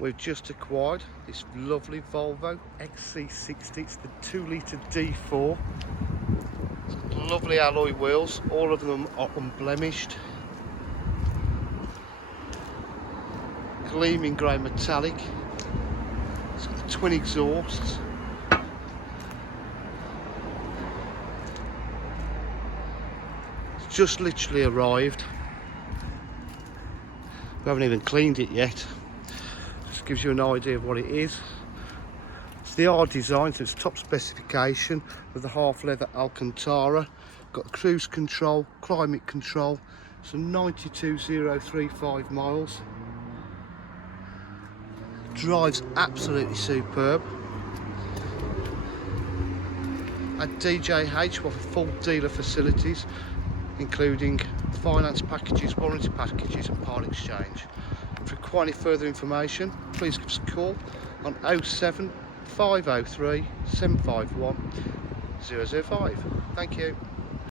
We've just acquired this lovely Volvo XC60. It's the 2-litre D4. Lovely alloy wheels, all of them are unblemished. Gleaming grey metallic. It's got the twin exhausts. It's just literally arrived. We haven't even cleaned it yet. Just gives you an idea of what it is. It's the R design, so it's top specification with the half leather Alcantara. Got the cruise control, climate control, some 92,035 miles. Drives absolutely superb. At DJH we offer full dealer facilities, including finance packages, warranty packages and part exchange. If you require any further information, please give us a call on 07 503 751 005. Thank you.